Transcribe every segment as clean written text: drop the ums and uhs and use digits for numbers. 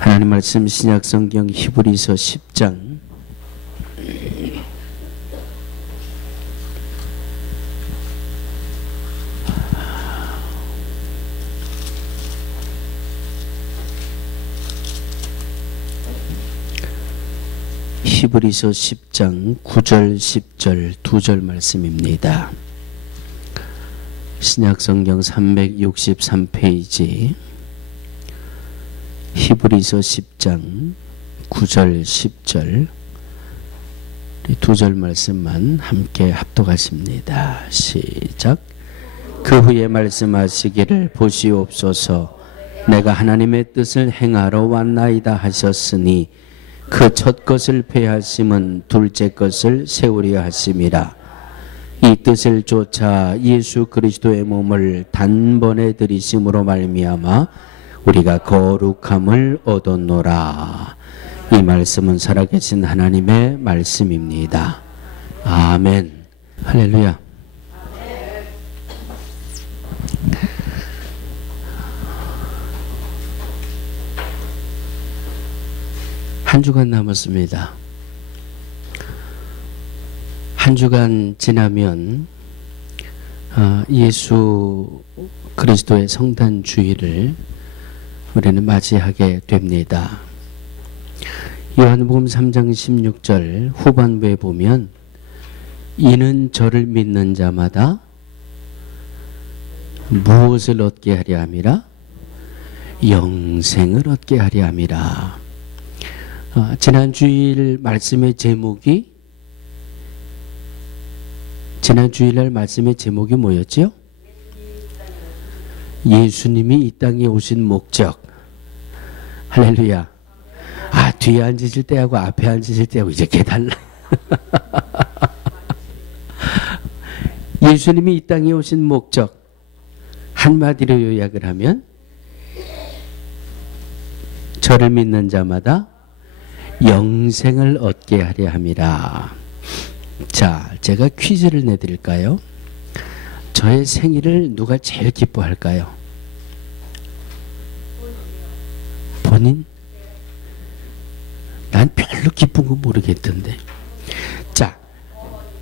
하나님 말씀 신약 성경 히브리서 10장 히브리서 10장 9절 10절 2절 말씀입니다. 신약 성경 363페이지 히브리서 10장 9절 10절 2절 말씀만 함께 합독하십니다. 시작. 그 후에 말씀하시기를 보시옵소서 내가 하나님의 뜻을 행하러 왔나이다 하셨으니 그 첫 것을 폐하심은 둘째 것을 세우려 하심이라. 이 뜻을 쫓아 예수 그리스도의 몸을 단번에 들이심으로 말미암아 우리가 거룩함을 얻었노라. 이 말씀은 살아계신 하나님의 말씀입니다. 아멘. 할렐루야. 한 주간 남았습니다. 한 주간 지나면 예수 그리스도의 성탄 주일을 우리는 맞이하게 됩니다. 요한복음 3장 16절 후반부에 보면 이는 저를 믿는 자마다 무엇을 얻게 하려 함이라? 영생을 얻게 하려 함이라. 지난 주일 말씀의 제목이 뭐였죠? 예수님이 이 땅에 오신 목적. 할렐루야. 뒤에 앉으실 때하고 앞에 앉으실 때하고 이렇게 달라. 예수님이 이 땅에 오신 목적. 한마디로 요약을 하면 저를 믿는 자마다 영생을 얻게 하려 함이라. 자, 제가 퀴즈를 내드릴까요? 저의 생일을 누가 제일 기뻐할까요? 본인? 난 별로 기쁜 거 모르겠던데. 자,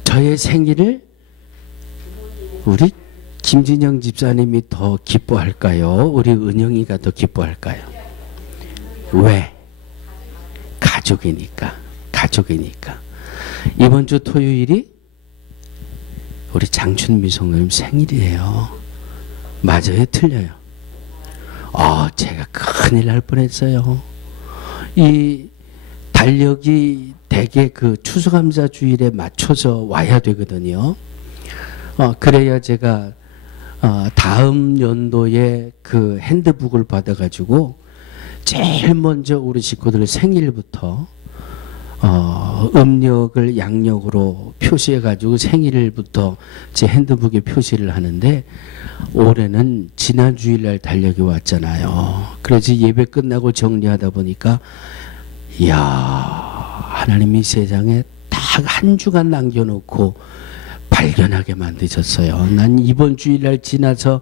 저의 생일을 우리 김진영 집사님이 더 기뻐할까요? 우리 은영이가 더 기뻐할까요? 왜? 가족이니까. 이번 주 토요일이 우리 장춘미 성도님 생일이에요. 맞아요? 틀려요? 제가 큰일 날 뻔했어요. 이 달력이 대개 그 추수감사 주일에 맞춰서 와야 되거든요. 그래야 제가 다음 연도에 그 핸드북을 받아가지고 제일 먼저 우리 식구들 생일부터 음력을 양력으로 표시해가지고 생일부터 제 핸드북에 표시를 하는데 올해는 지난 주일날 달력이 왔잖아요. 그래서 예배 끝나고 정리하다 보니까 이야, 하나님이 세상에 딱 한 주간 남겨놓고 발견하게 만드셨어요. 난 이번 주일날 지나서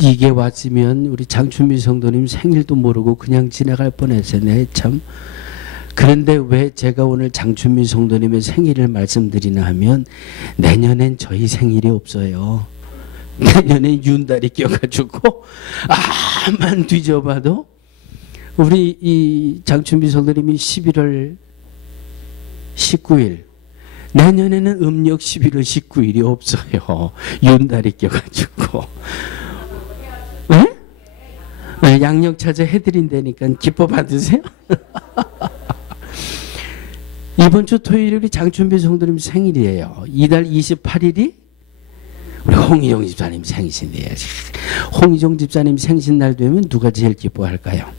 이게 왔으면 우리 장춘미 성도님 생일도 모르고 그냥 지나갈 뻔했어요. 네, 참. 그런데 왜 제가 오늘 장춘미 성도님의 생일을 말씀드리나 하면 내년엔 저희 생일이 없어요. 내년엔 윤달이 껴가지고 아만 뒤져봐도 우리 이 장춘미 성도님이 11월 19일 내년에는 음력 11월 19일이 없어요. 윤달이 껴가지고. 네? 양력 찾아 해드린다니까 기뻐 받으세요. 이번 주 토요일이 우리 장춘비 성도님 생일이에요. 이달 28일이 우리 홍희종 집사님 생신이에요. 홍희종 집사님 생신날 되면 누가 제일 기뻐할까요?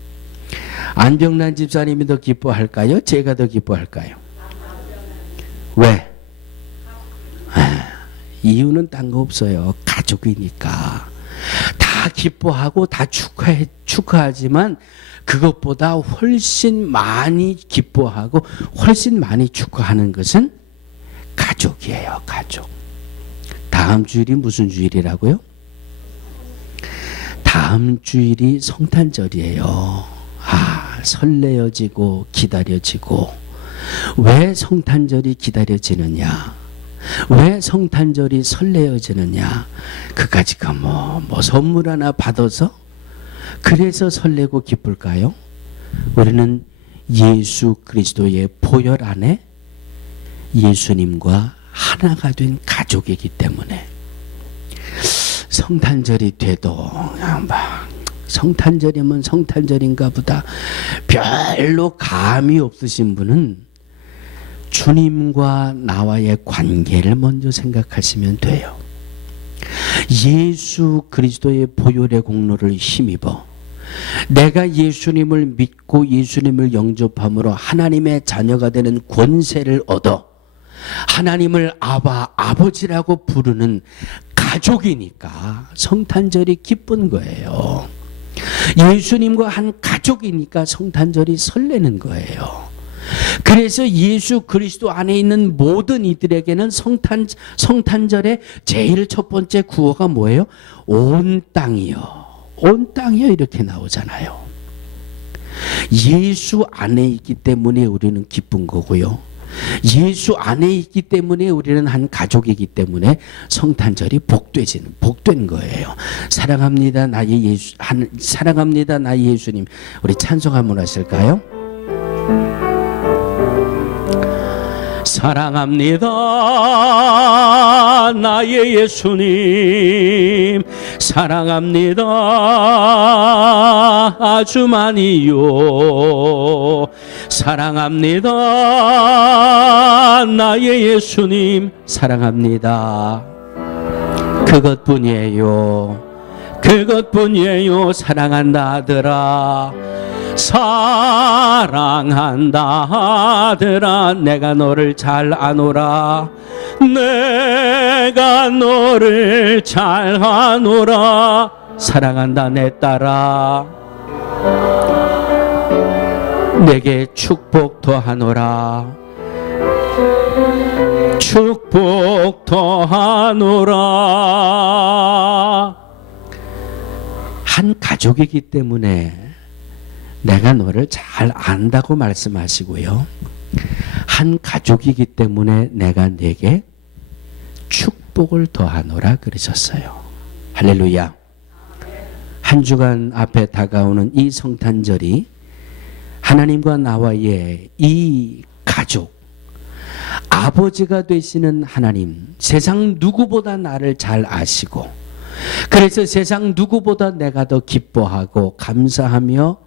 안병란 집사님이 더 기뻐할까요? 제가 더 기뻐할까요? 왜? 이유는 딴 거 없어요. 가족이니까. 다 기뻐하고 다 축하하지만 그것보다 훨씬 많이 기뻐하고 훨씬 많이 축하하는 것은 가족이에요. 가족. 다음 주일이 무슨 주일이라고요? 다음 주일이 성탄절이에요. 설레어지고 기다려지고, 왜 성탄절이 기다려지느냐, 왜 성탄절이 설레어지느냐, 그까지가 뭐 선물 하나 받아서 그래서 설레고 기쁠까요? 우리는 예수 그리스도의 보혈 안에 예수님과 하나가 된 가족이기 때문에, 성탄절이 돼도 그냥 성탄절이면 성탄절인가 보다 별로 감이 없으신 분은 주님과 나와의 관계를 먼저 생각하시면 돼요. 예수 그리스도의 보혈의 공로를 힘입어 내가 예수님을 믿고 예수님을 영접함으로 하나님의 자녀가 되는 권세를 얻어 하나님을 아버지라고 부르는 가족이니까 성탄절이 기쁜 거예요. 예수님과 한 가족이니까 성탄절이 설레는 거예요. 그래서 예수 그리스도 안에 있는 모든 이들에게는 성탄절의 제일 첫 번째 구호가 뭐예요? 온 땅이요, 온 땅이요, 이렇게 나오잖아요. 예수 안에 있기 때문에 우리는 기쁜 거고요. 예수 안에 있기 때문에 우리는 한 가족이기 때문에 성탄절이 복된 거예요. 사랑합니다 나의 예수, 사랑합니다 나의 예수님. 우리 찬송 한번 하실까요? 사랑합니다 나의 예수님, 사랑합니다 아주 많이요, 사랑합니다 나의 예수님, 사랑합니다. 그것뿐이에요, 그것뿐이에요. 사랑한다 아들아, 사랑한다 아들아, 내가 너를 잘 아노라, 내가 너를 잘 아노라. 사랑한다 내 딸아, 내게 축복 더하노라, 축복 더하노라. 한 가족이기 때문에 내가 너를 잘 안다고 말씀하시고요, 한 가족이기 때문에 내가 네게 축복을 더하노라 그러셨어요. 할렐루야. 한 주간 앞에 다가오는 이 성탄절이 하나님과 나와의 이 가족, 아버지가 되시는 하나님, 세상 누구보다 나를 잘 아시고, 그래서 세상 누구보다 내가 더 기뻐하고 감사하며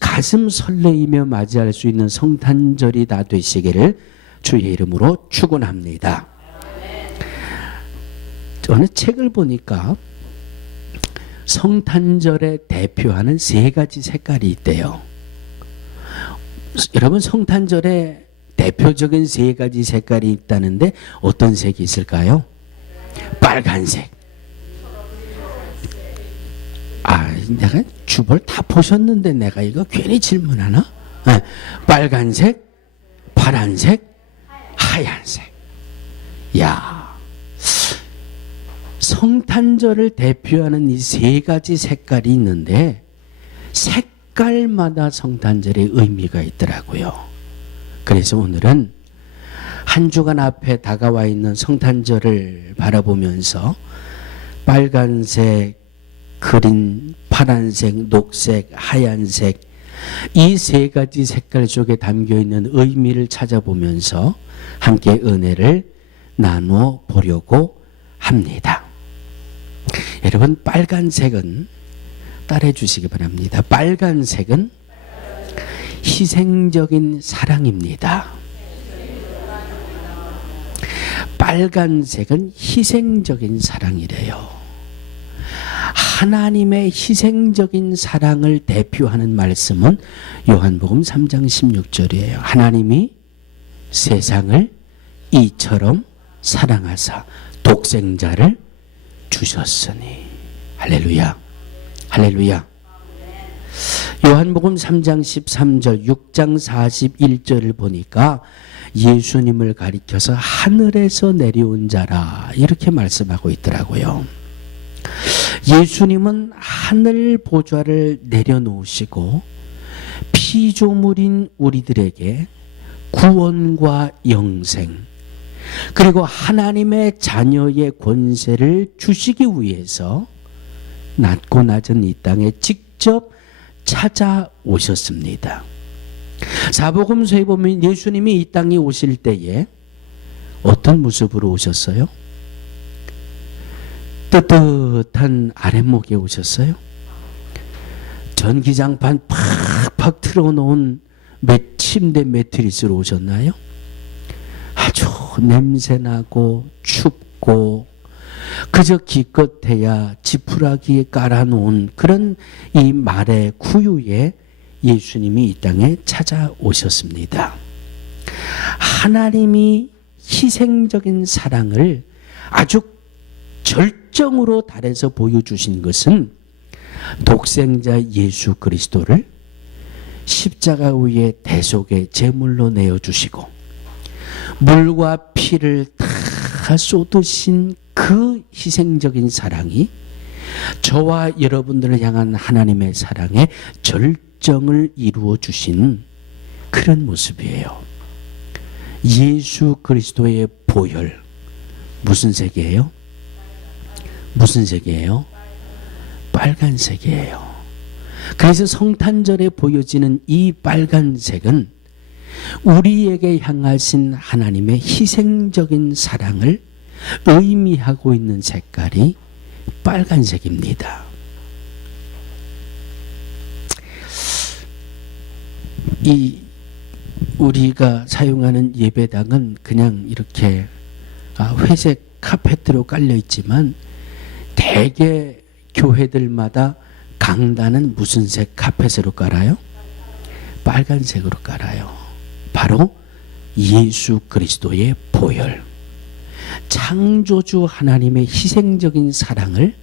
가슴 설레이며 맞이할 수 있는 성탄절이 다 되시기를 주의 이름으로 축원합니다. 어느 책을 보니까 성탄절에 대표하는 세 가지 색깔이 있대요. 여러분, 성탄절에 대표적인 세 가지 색깔이 있다는데 어떤 색이 있을까요? 빨간색. 내가 주볼 다 보셨는데 내가 이거 괜히 질문하나? 네. 빨간색, 파란색, 하얀색. 야, 성탄절을 대표하는 이 세 가지 색깔이 있는데 색깔마다 성탄절의 의미가 있더라고요. 그래서 오늘은 한 주간 앞에 다가와 있는 성탄절을 바라보면서 빨간색, 그린, 파란색, 녹색, 하얀색, 이 세 가지 색깔 속에 담겨있는 의미를 찾아보면서 함께 은혜를 나눠 보려고 합니다. 여러분, 빨간색은 따라해 주시기 바랍니다. 빨간색은 희생적인 사랑입니다. 빨간색은 희생적인 사랑이래요. 하나님의 희생적인 사랑을 대표하는 말씀은 요한복음 3장 16절이에요. 하나님이 세상을 이처럼 사랑하사 독생자를 주셨으니. 할렐루야, 할렐루야. 요한복음 3장 13절, 6장 41절을 보니까 예수님을 가리켜서 하늘에서 내려온 자라 이렇게 말씀하고 있더라고요. 예수님은 하늘 보좌를 내려놓으시고 피조물인 우리들에게 구원과 영생, 그리고 하나님의 자녀의 권세를 주시기 위해서 낮고 낮은 이 땅에 직접 찾아오셨습니다. 사복음서에 보면 예수님이 이 땅에 오실 때에 어떤 모습으로 오셨어요? 뜨뜻한 아랫목에 오셨어요? 전기장판 팍팍 틀어놓은 침대 매트리스로 오셨나요? 아주 냄새나고 춥고 그저 기껏해야 지푸라기에 깔아놓은 그런 이 말의 구유에 예수님이 이 땅에 찾아오셨습니다. 하나님이 희생적인 사랑을 아주 절정으로 달해서 보여주신 것은 독생자 예수 그리스도를 십자가 위에 대속의 제물로 내어주시고 물과 피를 다 쏟으신 그 희생적인 사랑이 저와 여러분들을 향한 하나님의 사랑의 절정을 이루어 주신 그런 모습이에요. 예수 그리스도의 보혈, 무슨 색이에요? 무슨 색이에요? 빨간색이에요. 그래서 성탄절에 보여지는 이 빨간색은 우리에게 향하신 하나님의 희생적인 사랑을 의미하고 있는 색깔이 빨간색입니다. 이 우리가 사용하는 예배당은 그냥 이렇게 회색 카페트로 깔려 있지만 대개 교회들마다 강단은 무슨 색 카펫으로 깔아요? 빨간색으로 깔아요. 바로 예수 그리스도의 보혈, 창조주 하나님의 희생적인 사랑을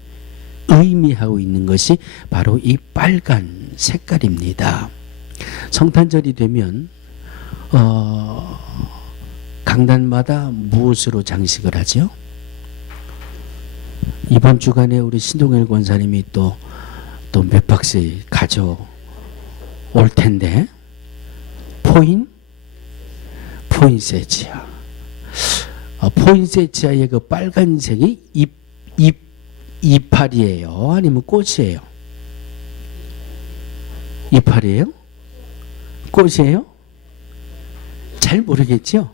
의미하고 있는 것이 바로 이 빨간 색깔입니다. 성탄절이 되면 강단마다 무엇으로 장식을 하죠? 이번 주간에 우리 신동일 권사님이 또 몇 박스 가져올 텐데 포인세치아. 포인세치아의 그 빨간색이 이파리예요? 아니면 꽃이에요? 이파리예요? 꽃이에요? 잘 모르겠죠?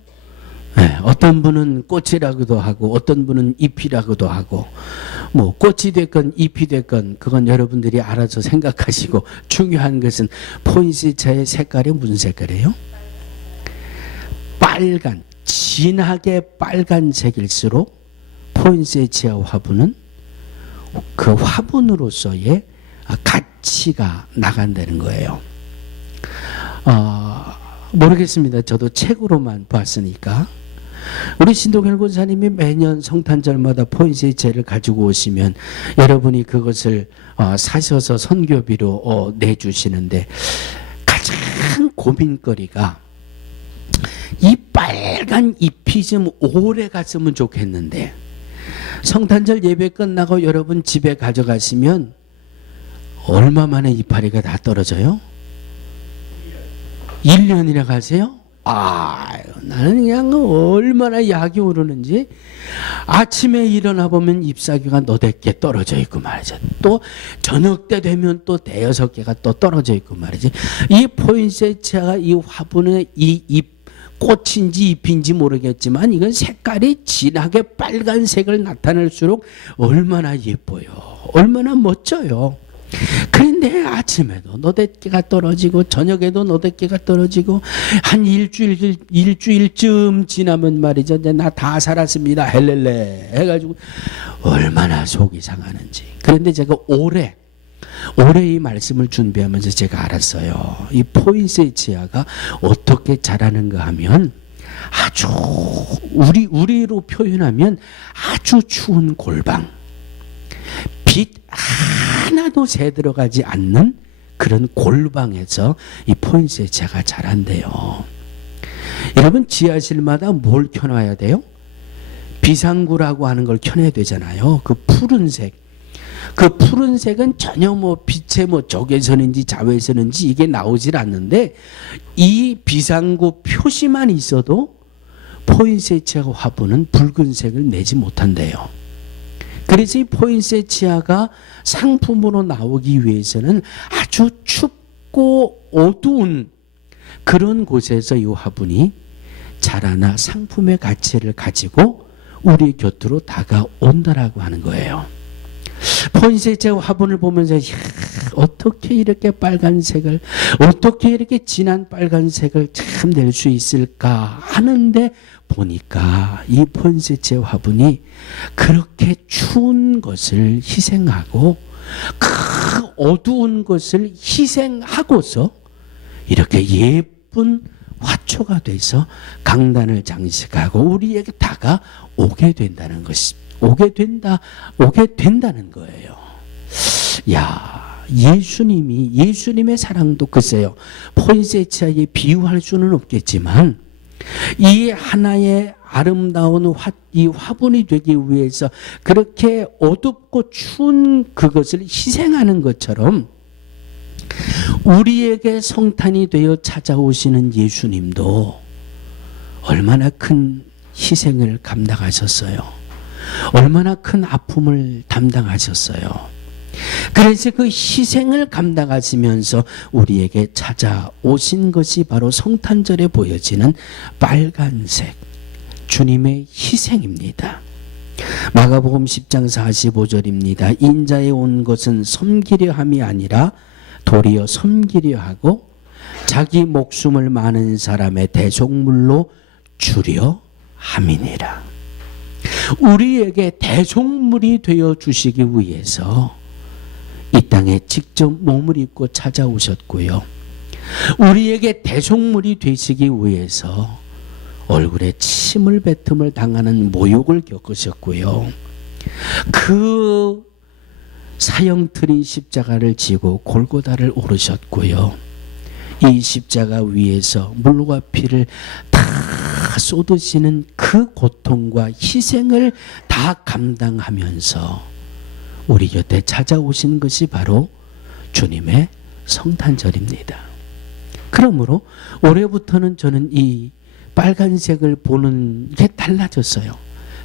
네, 어떤 분은 꽃이라고도 하고 어떤 분은 잎이라고도 하고 뭐 꽃이 됐건 잎이 됐건 그건 여러분들이 알아서 생각하시고 중요한 것은 포인세치아의 색깔이 무슨 색깔이에요? 빨간, 진하게 빨간색일수록 포인세치아 화분은 그 화분으로서의 가치가 나간다는 거예요. 모르겠습니다. 저도 책으로만 봤으니까. 우리 신동일 권사님이 매년 성탄절마다 포인세치아를 가지고 오시면 여러분이 그것을 사셔서 선교비로 내주시는데 가장 고민거리가 이 빨간 잎이 좀 오래 갔으면 좋겠는데 성탄절 예배 끝나고 여러분 집에 가져가시면 얼마 만에 이파리가 다 떨어져요? 1년이나 가세요? 나는 그냥 얼마나 약이 오르는지 아침에 일어나 보면 잎사귀가 너댓개 떨어져 있고 말이죠. 또 저녁 때 되면 또 대여섯 개가 또 떨어져 있고 말이지. 이 포인세치아가 이 화분의 이 잎 꽃인지 잎인지 모르겠지만 이건 색깔이 진하게 빨간색을 나타낼수록 얼마나 예뻐요. 얼마나 멋져요. 그런데 아침에도 너댓개가 떨어지고 저녁에도 너댓개가 떨어지고 한 일주일쯤 지나면 말이죠. 이제 나 다 살았습니다. 헬렐레 해가지고 얼마나 속이 상하는지. 그런데 제가 올해 이 말씀을 준비하면서 제가 알았어요. 이 포인세치아가 어떻게 자라는가 하면 아주 우리로 표현하면 아주 추운 골방, 빛 하나도 새 들어가지 않는 그런 골방에서 이 포인세치아가 자란대요. 여러분 지하실마다 뭘 켜놔야 돼요? 비상구라고 하는 걸 켜놔야 되잖아요. 그 푸른색 그 푸른색은 전혀 뭐 빛의 뭐 적외선인지 자외선인지 이게 나오질 않는데 이 비상구 표시만 있어도 포인세치아 화분은 붉은색을 내지 못한대요. 그래서 이 포인세치아가 상품으로 나오기 위해서는 아주 춥고 어두운 그런 곳에서 이 화분이 자라나 상품의 가치를 가지고 우리 곁으로 다가온다라고 하는 거예요. 포인세치아 화분을 보면서 어떻게 이렇게 빨간색을, 어떻게 이렇게 진한 빨간색을 참 낼 수 있을까 하는데 보니까 이 포인세치아 화분이 그렇게 추운 것을 희생하고 그 어두운 것을 희생하고서 이렇게 예쁜 화초가 돼서 강단을 장식하고 우리에게 다가오게 된다는 것이 오게 된다는 거예요. 야, 예수님의 사랑도 글쎄요, 포인세치아에 비유할 수는 없겠지만 이 하나의 아름다운 이 화분이 되기 위해서 그렇게 어둡고 추운 그것을 희생하는 것처럼 우리에게 성탄이 되어 찾아오시는 예수님도 얼마나 큰 희생을 감당하셨어요. 얼마나 큰 아픔을 담당하셨어요. 그래서 그 희생을 감당하시면서 우리에게 찾아오신 것이 바로 성탄절에 보여지는 빨간색 주님의 희생입니다. 마가복음 10장 45절입니다. 인자에 온 것은 섬기려 함이 아니라 도리어 섬기려 하고 자기 목숨을 많은 사람의 대속물로 주려 함이니라. 우리에게 대속물이 되어 주시기 위해서 이 땅에 직접 몸을 입고 찾아오셨고요. 우리에게 대속물이 되시기 위해서 얼굴에 침을 뱉음을 당하는 모욕을 겪으셨고요. 그 사형틀인 십자가를 지고 골고다를 오르셨고요. 이 십자가 위에서 물과 피를 다 쏟으시는 그 고통과 희생을 다 감당하면서 우리 곁에 찾아오신 것이 바로 주님의 성탄절입니다. 그러므로 올해부터는 저는 이 빨간색을 보는 게 달라졌어요.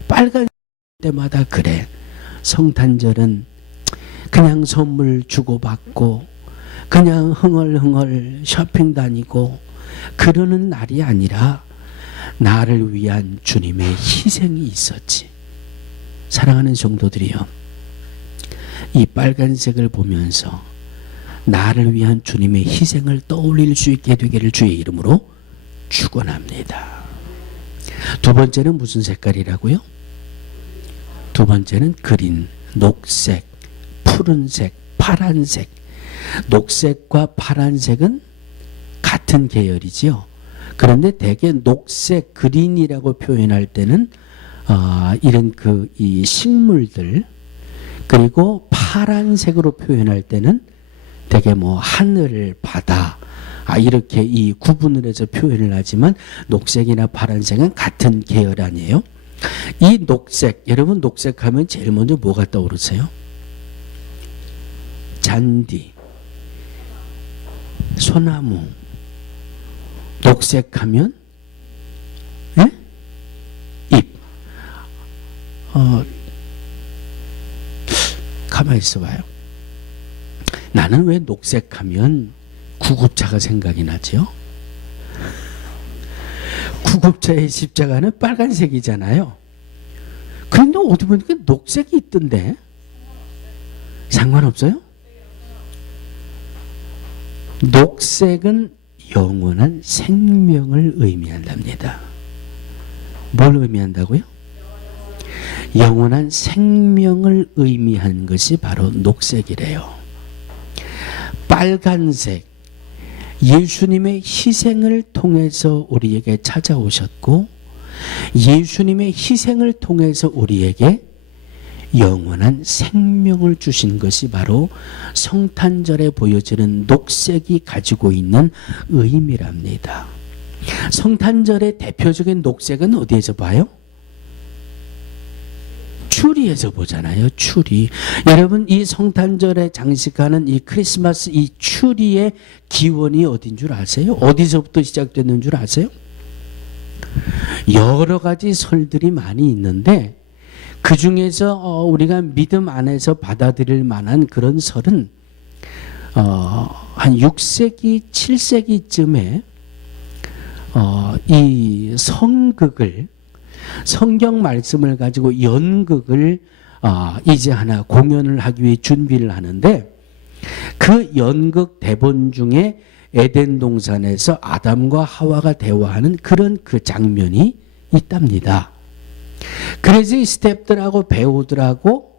빨간 때마다 그래. 성탄절은 그냥 선물 주고받고 그냥 흥얼흥얼 쇼핑 다니고 그러는 날이 아니라 나를 위한 주님의 희생이 있었지. 사랑하는 성도들이요, 이 빨간색을 보면서 나를 위한 주님의 희생을 떠올릴 수 있게 되기를 주의 이름으로 축원합니다. 두 번째는 무슨 색깔이라고요? 두 번째는 그린, 녹색, 푸른색, 파란색. 녹색과 파란색은 같은 계열이지요. 그런데 대개 녹색, 그린이라고 표현할 때는 이런 이 식물들, 그리고 파란색으로 표현할 때는 대개 뭐 하늘, 바다, 이렇게 이 구분을 해서 표현을 하지만 녹색이나 파란색은 같은 계열 아니에요? 이 녹색, 여러분 녹색 하면 제일 먼저 뭐가 떠오르세요? 잔디, 소나무. 녹색 하면 예? 잎. 가만히 있어봐요. 나는 왜 녹색 하면 구급차가 생각이 나죠? 구급차의 십자가는 빨간색이잖아요. 그런데 어디 보니까 녹색이 있던데 상관없어요? 녹색은 영원한 생명을 의미한답니다. 뭘 의미한다고요? 영원한 생명을 의미한 것이 바로 녹색이래요. 빨간색, 예수님의 희생을 통해서 우리에게 찾아오셨고 예수님의 희생을 통해서 우리에게 영원한 생명을 주신 것이 바로 성탄절에 보여지는 녹색이 가지고 있는 의미랍니다. 성탄절의 대표적인 녹색은 어디에서 봐요? 추리에서 보잖아요. 추리. 여러분, 이 성탄절에 장식하는 이 크리스마스 이 추리의 기원이 어딘 줄 아세요? 어디서부터 시작됐는 줄 아세요? 여러 가지 설들이 많이 있는데 그 중에서 우리가 믿음 안에서 받아들일 만한 그런 설은 한 6세기, 7세기쯤에 이 성극을 성경 말씀을 가지고 연극을 이제 하나 공연을 하기 위해 준비를 하는데 그 연극 대본 중에 에덴 동산에서 아담과 하와가 대화하는 그런 그 장면이 있답니다. 그래서 이 스태프들하고 배우들하고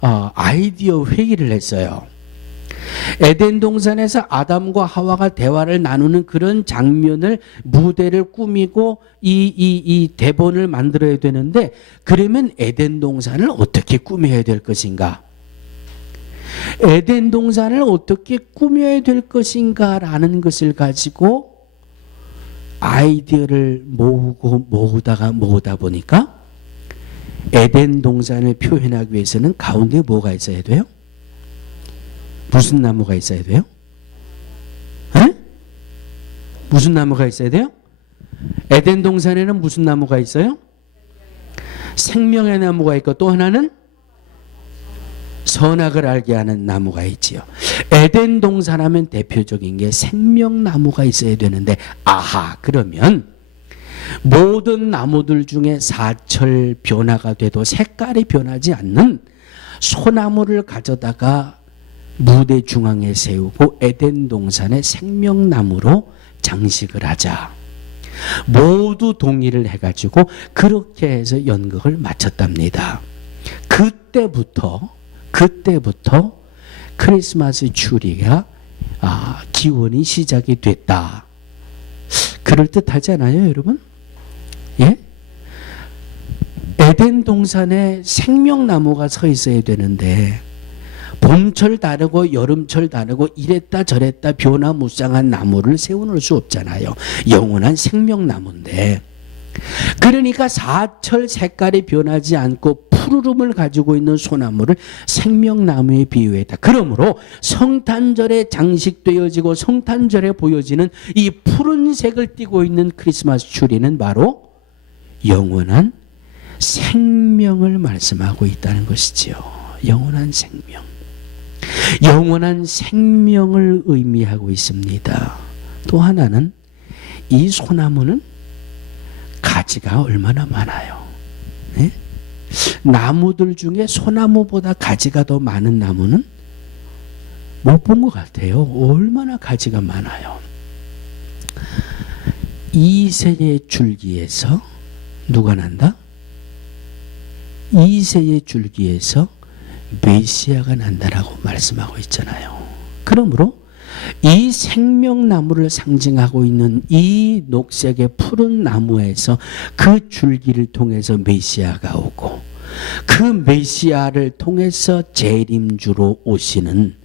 아이디어 회의를 했어요. 에덴 동산에서 아담과 하와가 대화를 나누는 그런 장면을 무대를 꾸미고 이 대본을 만들어야 되는데 그러면 에덴 동산을 어떻게 꾸며야 될 것인가? 에덴 동산을 어떻게 꾸며야 될 것인가라는 것을 가지고 아이디어를 모으다 보니까 에덴 동산을 표현하기 위해서는 가운데 뭐가 있어야 돼요? 무슨 나무가 있어야 돼요? 에? 무슨 나무가 있어야 돼요? 에덴 동산에는 무슨 나무가 있어요? 생명의 나무가 있고 또 하나는 선악을 알게 하는 나무가 있지요. 에덴 동산 하면 대표적인 게 생명나무가 있어야 되는데 그러면 모든 나무들 중에 사철 변화가 돼도 색깔이 변하지 않는 소나무를 가져다가 무대 중앙에 세우고 에덴 동산의 생명나무로 장식을 하자. 모두 동의를 해가지고 그렇게 해서 연극을 마쳤답니다. 그때부터 크리스마스 추리가 기원이 시작이 됐다. 그럴듯하지 않아요, 여러분? 예? 에덴 동산에 생명나무가 서 있어야 되는데 봄철 다르고 여름철 다르고 이랬다 저랬다 변화무쌍한 나무를 세워놓을 수 없잖아요. 영원한 생명나무인데 그러니까 사철 색깔이 변하지 않고 푸르름을 가지고 있는 소나무를 생명나무에 비유했다. 그러므로 성탄절에 장식되어지고 성탄절에 보여지는 이 푸른색을 띠고 있는 크리스마스 추리는 바로 영원한 생명을 말씀하고 있다는 것이지요. 영원한 생명. 영원한 생명을 의미하고 있습니다. 또 하나는 이 소나무는 가지가 얼마나 많아요. 네? 나무들 중에 소나무보다 가지가 더 많은 나무는 못 본 것 같아요. 얼마나 가지가 많아요. 이새의 줄기에서 누가 난다? 이새의 줄기에서 메시아가 난다라고 말씀하고 있잖아요. 그러므로 이 생명나무를 상징하고 있는 이 녹색의 푸른 나무에서 그 줄기를 통해서 메시아가 오고 그 메시아를 통해서 재림주로 오시는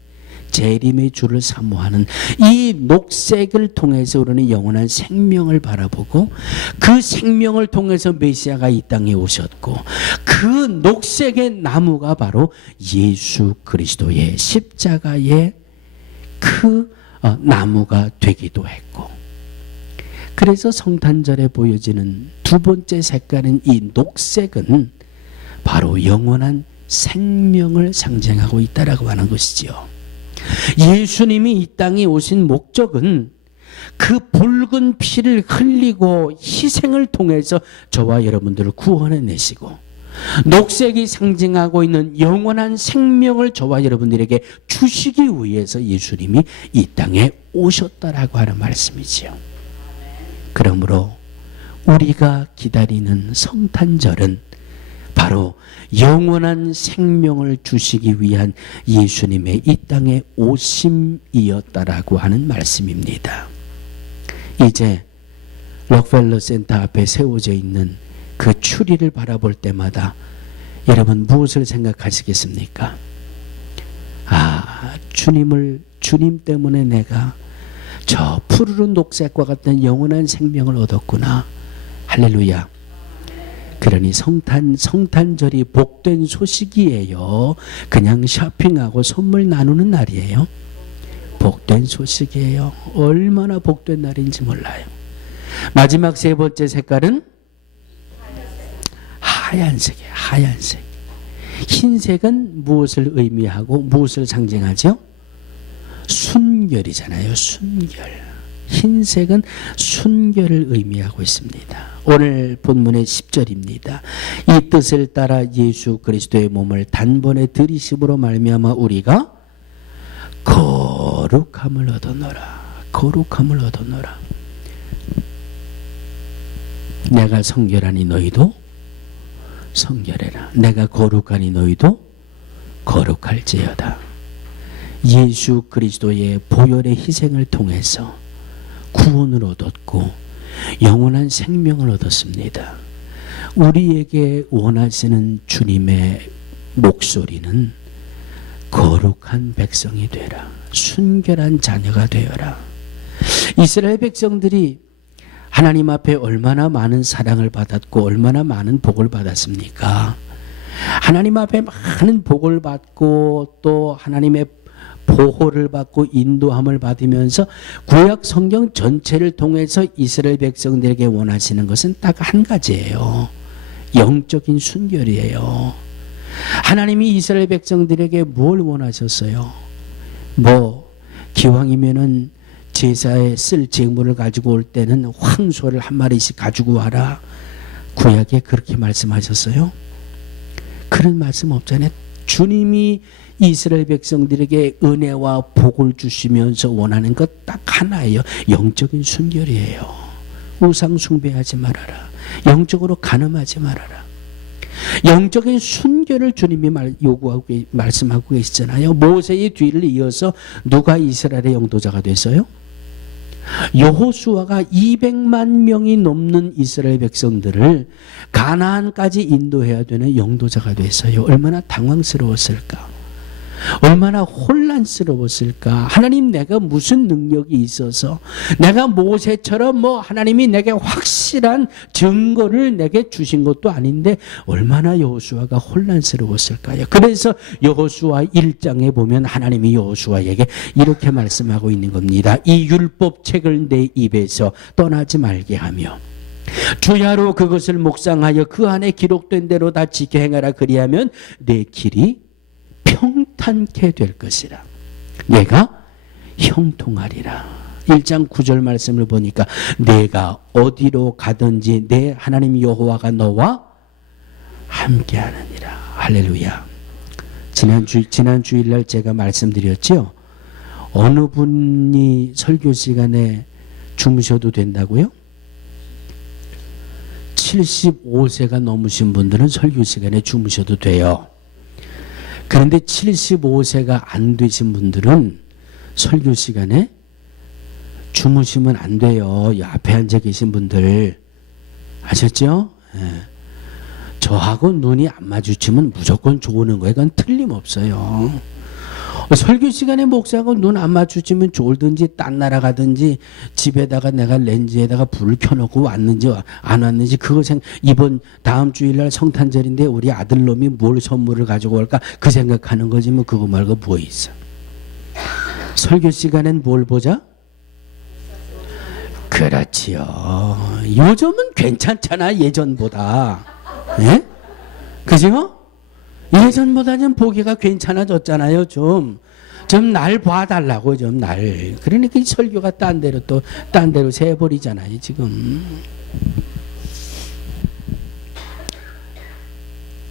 재림의 주를 사모하는 이 녹색을 통해서 우리는 영원한 생명을 바라보고 그 생명을 통해서 메시아가 이 땅에 오셨고 그 녹색의 나무가 바로 예수 그리스도의 십자가의 그 나무가 되기도 했고 그래서 성탄절에 보여지는 두 번째 색깔인 이 녹색은 바로 영원한 생명을 상징하고 있다라고 하는 것이지요. 예수님이 이 땅에 오신 목적은 그 붉은 피를 흘리고 희생을 통해서 저와 여러분들을 구원해 내시고 녹색이 상징하고 있는 영원한 생명을 저와 여러분들에게 주시기 위해서 예수님이 이 땅에 오셨다라고 하는 말씀이지요. 그러므로 우리가 기다리는 성탄절은 바로 영원한 생명을 주시기 위한 예수님의 이 땅에 오심이었다라고 하는 말씀입니다. 이제 록펠러 센터 앞에 세워져 있는 그 추리를 바라볼 때마다 여러분 무엇을 생각하시겠습니까? 주님 때문에 내가 저 푸르른 녹색과 같은 영원한 생명을 얻었구나. 할렐루야. 그러니 성탄절이 복된 소식이에요. 그냥 쇼핑하고 선물 나누는 날이에요. 복된 소식이에요. 얼마나 복된 날인지 몰라요. 마지막 세 번째 색깔은 하얀색이에요. 하얀색. 흰색은 무엇을 의미하고 무엇을 상징하죠? 순결이잖아요. 순결. 흰색은 순결을 의미하고 있습니다. 오늘 본문의 10절입니다. 이 뜻을 따라 예수 그리스도의 몸을 단번에 들이심으로 말미암아 우리가 거룩함을 얻어노라. 거룩함을 얻어노라. 내가 성결하니 너희도 성결해라. 내가 거룩하니 너희도 거룩할지어다. 예수 그리스도의 보혈의 희생을 통해서 구원을 얻었고 영원한 생명을 얻었습니다. 우리에게 원하시는 주님의 목소리는 거룩한 백성이 되라. 순결한 자녀가 되어라. 이스라엘 백성들이 하나님 앞에 얼마나 많은 사랑을 받았고 얼마나 많은 복을 받았습니까? 하나님 앞에 많은 복을 받고 또 하나님의 보호를 받고 인도함을 받으면서 구약 성경 전체를 통해서 이스라엘 백성들에게 원하시는 것은 딱 한 가지예요. 영적인 순결이에요. 하나님이 이스라엘 백성들에게 뭘 원하셨어요? 기왕이면은 제사에 쓸 제물을 가지고 올 때는 황소를 한 마리씩 가지고 와라. 구약에 그렇게 말씀하셨어요? 그런 말씀 없잖아요. 주님이 이스라엘 백성들에게 은혜와 복을 주시면서 원하는 것 딱 하나예요. 영적인 순결이에요. 우상 숭배하지 말아라. 영적으로 간음하지 말아라. 영적인 순결을 주님이 말씀하고 계시잖아요. 모세의 뒤를 이어서 누가 이스라엘의 영도자가 됐어요? 여호수아가 200만 명이 넘는 이스라엘 백성들을 가나안까지 인도해야 되는 영도자가 됐어요. 얼마나 당황스러웠을까? 얼마나 혼란스러웠을까? 하나님, 내가 무슨 능력이 있어서 내가 모세처럼 하나님이 내게 확실한 증거를 내게 주신 것도 아닌데 얼마나 여호수아가 혼란스러웠을까요? 그래서 여호수아 1장에 보면 하나님이 여호수아에게 이렇게 말씀하고 있는 겁니다. 이 율법책을 내 입에서 떠나지 말게 하며 주야로 그것을 묵상하여 그 안에 기록된 대로 다 지켜 행하라. 그리하면 내 길이 평탄케 될 것이라. 내가 형통하리라. 1장 9절 말씀을 보니까 내가 어디로 가든지 내 하나님 여호와가 너와 함께하느니라. 할렐루야. 지난 주일날 제가 말씀드렸죠. 어느 분이 설교 시간에 주무셔도 된다고요? 75세가 넘으신 분들은 설교 시간에 주무셔도 돼요. 그런데 75세가 안 되신 분들은 설교 시간에 주무시면 안 돼요. 앞에 앉아 계신 분들 아셨죠? 저하고 눈이 안 마주치면 무조건 좋은 거예요. 그건 틀림없어요. 설교 시간에 목사하고 눈 안 마주치면 졸든지 딴 나라 가든지 집에다가 내가 렌즈에다가 불을 켜놓고 왔는지 안 왔는지 그거 이번 다음 주일날 성탄절인데 우리 아들놈이 뭘 선물을 가지고 올까 그 생각하는 거지 그거 말고 뭐 있어. 설교 시간엔 뭘 보자? 그렇지요. 요즘은 괜찮잖아 예전보다. 예? 그죠? 예전보다 좀 보기가 괜찮아졌잖아요. 좀 날 봐달라고 좀 날. 그러니까 이 설교가 딴 데로 새버리잖아요. 지금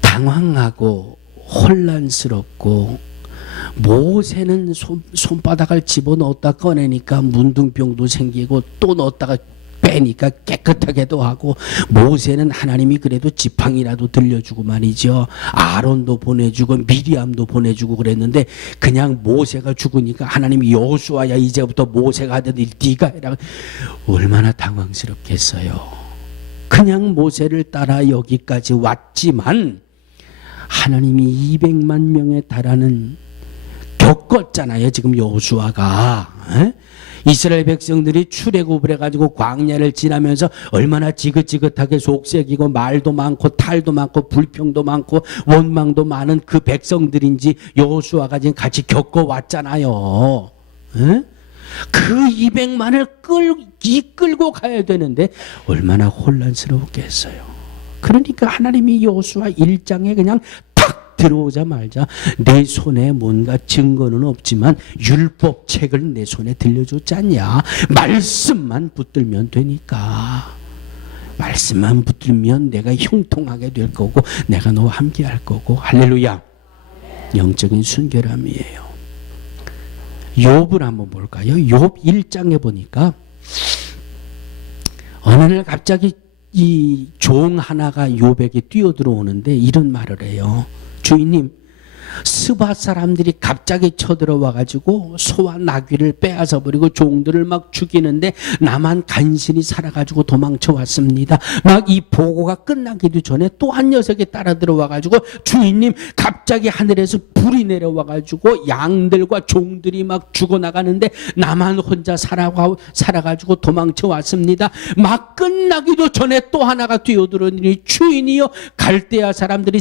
당황하고 혼란스럽고 모세는 손바닥을 집어넣었다 꺼내니까 문둥병도 생기고 또 넣었다가 빼니까 깨끗하게도 하고 모세는 하나님이 그래도 지팡이라도 들려주고 말이죠. 아론도 보내주고 미리암도 보내주고 그랬는데 그냥 모세가 죽으니까 하나님이 여호수아야 이제부터 모세가 하던 일 네가 해라. 얼마나 당황스럽겠어요. 그냥 모세를 따라 여기까지 왔지만 하나님이 200만 명에 달하는 겪었잖아요. 지금 여호수아가 이스라엘 백성들이 출애굽을 해가지고 광야를 지나면서 얼마나 지긋지긋하게 속색이고 말도 많고 탈도 많고 불평도 많고 원망도 많은 그 백성들인지 여호수아가 지금 같이 겪어왔잖아요. 에? 그 200만을 이끌고 가야 되는데 얼마나 혼란스러웠겠어요. 그러니까 하나님이 여호수아 1장에 그냥 탁 들어오자마자 내 손에 뭔가 증거는 없지만 율법책을 내 손에 들려줬지 않냐. 말씀만 붙들면 되니까. 말씀만 붙들면 내가 형통하게 될 거고 내가 너와 함께 할 거고. 할렐루야. 영적인 순결함이에요. 욥을 한번 볼까요? 욥 1장에 보니까 어느 날 갑자기 이 종 하나가 욥에게 뛰어들어오는데 이런 말을 해요. 주인님, 스바 사람들이 갑자기 쳐들어와 가지고 소와 나귀를 빼앗아 버리고 종들을 막 죽이는데 나만 간신히 살아가지고 도망쳐 왔습니다. 막 이 보고가 끝나기도 전에 또 한 녀석이 따라 들어와 가지고 주인님, 갑자기 하늘에서 불이 내려와 가지고 양들과 종들이 막 죽어나가는데 나만 혼자 살아가지고 도망쳐 왔습니다. 막 끝나기도 전에 또 하나가 뛰어들어오니 주인이여, 갈대아 사람들이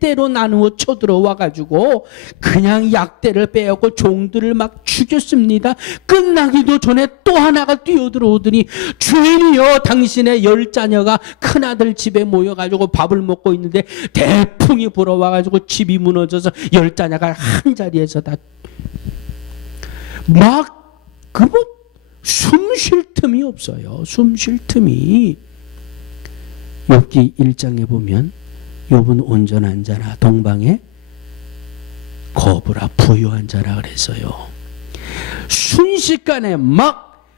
대로 나누어 쳐들어와 가지고 그냥 약대를 빼앗고 종들을 막 죽였습니다. 끝나기도 전에 또 하나가 뛰어들어오더니 주인이여, 당신의 10자녀가 큰아들 집에 모여가지고 밥을 먹고 있는데 대풍이 불어와 가지고 집이 무너져서 10자녀가 한 자리에서 다 막 숨 쉴 틈이 없어요. 숨 쉴 틈이. 욥기 1장에 보면 욥은 온전한 자라 동방에 거부라 부유한 자라 그랬어요. 순식간에 막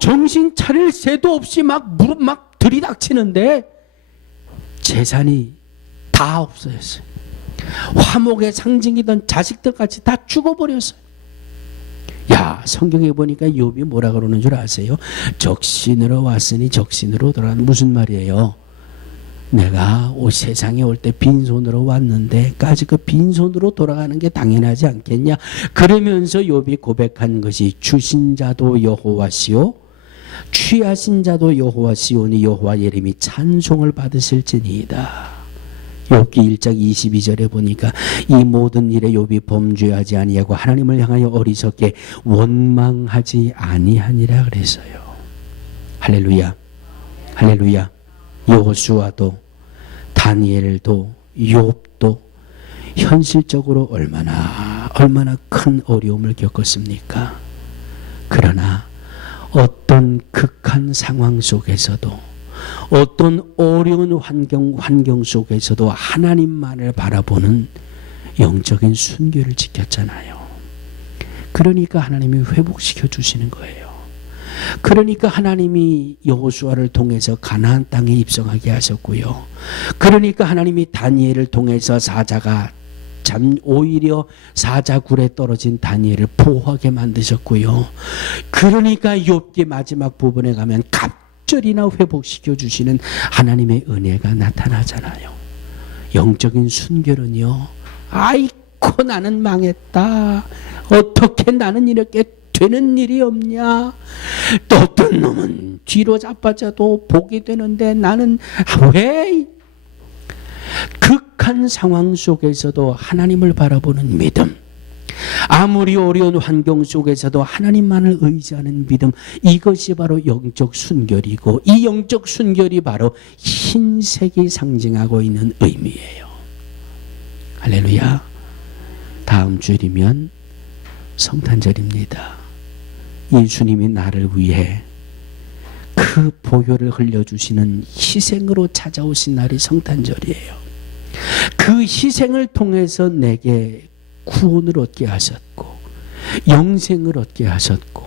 정신 차릴 새도 없이 막 들이닥치는데 재산이 다 없어졌어요. 화목의 상징이던 자식들까지 다 죽어버렸어요. 야, 성경에 보니까 욥이 뭐라 그러는 줄 아세요? 적신으로 왔으니 적신으로 돌아가는. 무슨 말이에요? 내가 세상에 올 때 빈손으로 왔는데까지 그 빈손으로 돌아가는 게 당연하지 않겠냐. 그러면서 욥이 고백한 것이 주신 자도 여호와시요 취하신 자도 여호와시오니 여호와 이름이 찬송을 받으실지니이다. 욥기 1장 22절에 보니까 이 모든 일에 욥이 범죄하지 아니하고 하나님을 향하여 어리석게 원망하지 아니하니라 그랬어요. 할렐루야. 할렐루야. 여호수아도 다니엘도 욥도 현실적으로 얼마나 큰 어려움을 겪었습니까? 그러나 어떤 극한 상황 속에서도 어떤 어려운 환경 속에서도 하나님만을 바라보는 영적인 순결을 지켰잖아요. 그러니까 하나님이 회복시켜 주시는 거예요. 그러니까 하나님이 여호수아를 통해서 가나안 땅에 입성하게 하셨고요. 그러니까 하나님이 다니엘을 통해서 오히려 사자굴에 떨어진 다니엘을 보호하게 만드셨고요. 그러니까 욥기 마지막 부분에 가면 갑절이나 회복시켜 주시는 하나님의 은혜가 나타나잖아요. 영적인 순결은요, 아이고 나는 망했다, 어떻게 나는 이렇게 되는 일이 없냐, 또 어떤 놈은 뒤로 자빠져도 복이 되는데 나는 왜? 극한 상황 속에서도 하나님을 바라보는 믿음, 아무리 어려운 환경 속에서도 하나님만을 의지하는 믿음, 이것이 바로 영적 순결이고 이 영적 순결이 바로 흰색이 상징하고 있는 의미예요. 할렐루야. 다음 주일이면 성탄절입니다. 예수님이 나를 위해 그 보혈을 흘려주시는 희생으로 찾아오신 날이 성탄절이에요. 그 희생을 통해서 내게 구원을 얻게 하셨고 영생을 얻게 하셨고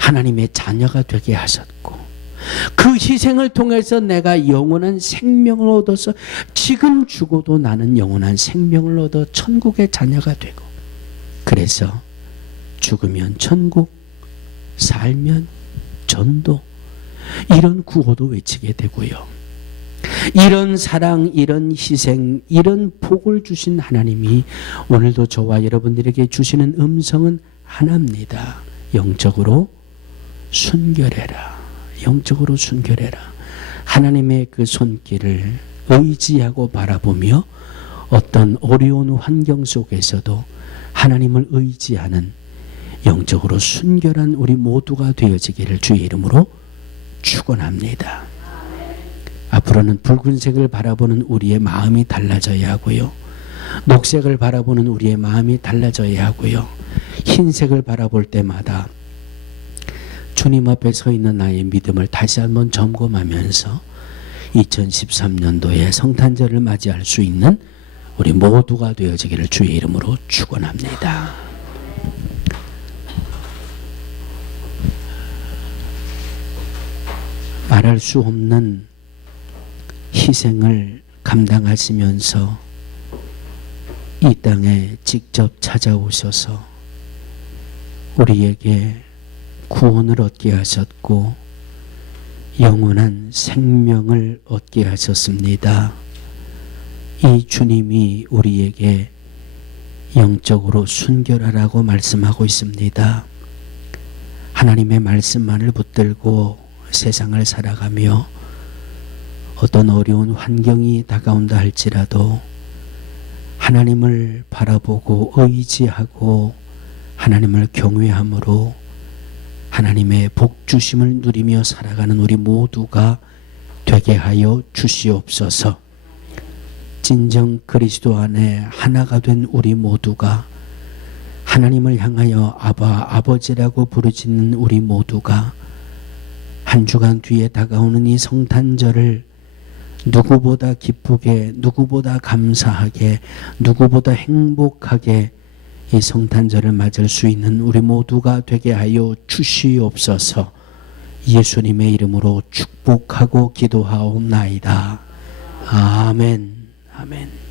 하나님의 자녀가 되게 하셨고 그 희생을 통해서 내가 영원한 생명을 얻어서 지금 죽어도 나는 영원한 생명을 얻어 천국의 자녀가 되고, 그래서 죽으면 천국, 살면 전도, 이런 구호도 외치게 되고요. 이런 사랑, 이런 희생, 이런 복을 주신 하나님이 오늘도 저와 여러분들에게 주시는 음성은 하나입니다. 영적으로 순결해라. 영적으로 순결해라. 하나님의 그 손길을 의지하고 바라보며 어떤 어려운 환경 속에서도 하나님을 의지하는 영적으로 순결한 우리 모두가 되어지기를 주의 이름으로 축원합니다. 앞으로는 붉은색을 바라보는 우리의 마음이 달라져야 하고요. 녹색을 바라보는 우리의 마음이 달라져야 하고요. 흰색을 바라볼 때마다 주님 앞에 서 있는 나의 믿음을 다시 한번 점검하면서 2013년도에 성탄절을 맞이할 수 있는 우리 모두가 되어지기를 주의 이름으로 축원합니다. 말할 수 없는 희생을 감당하시면서 이 땅에 직접 찾아오셔서 우리에게 구원을 얻게 하셨고 영원한 생명을 얻게 하셨습니다. 이 주님이 우리에게 영적으로 순결하라고 말씀하고 있습니다. 하나님의 말씀만을 붙들고 세상을 살아가며 어떤 어려운 환경이 다가온다 할지라도 하나님을 바라보고 의지하고 하나님을 경외함으로 하나님의 복주심을 누리며 살아가는 우리 모두가 되게 하여 주시옵소서. 진정 그리스도 안에 하나가 된 우리 모두가 하나님을 향하여 아바 아버지라고 부르짖는 우리 모두가 한 주간 뒤에 다가오는 이 성탄절을 누구보다 기쁘게, 누구보다 감사하게, 누구보다 행복하게 이 성탄절을 맞을 수 있는 우리 모두가 되게 하여 주시옵소서. 예수님의 이름으로 축복하고 기도하옵나이다. 아멘. 아멘.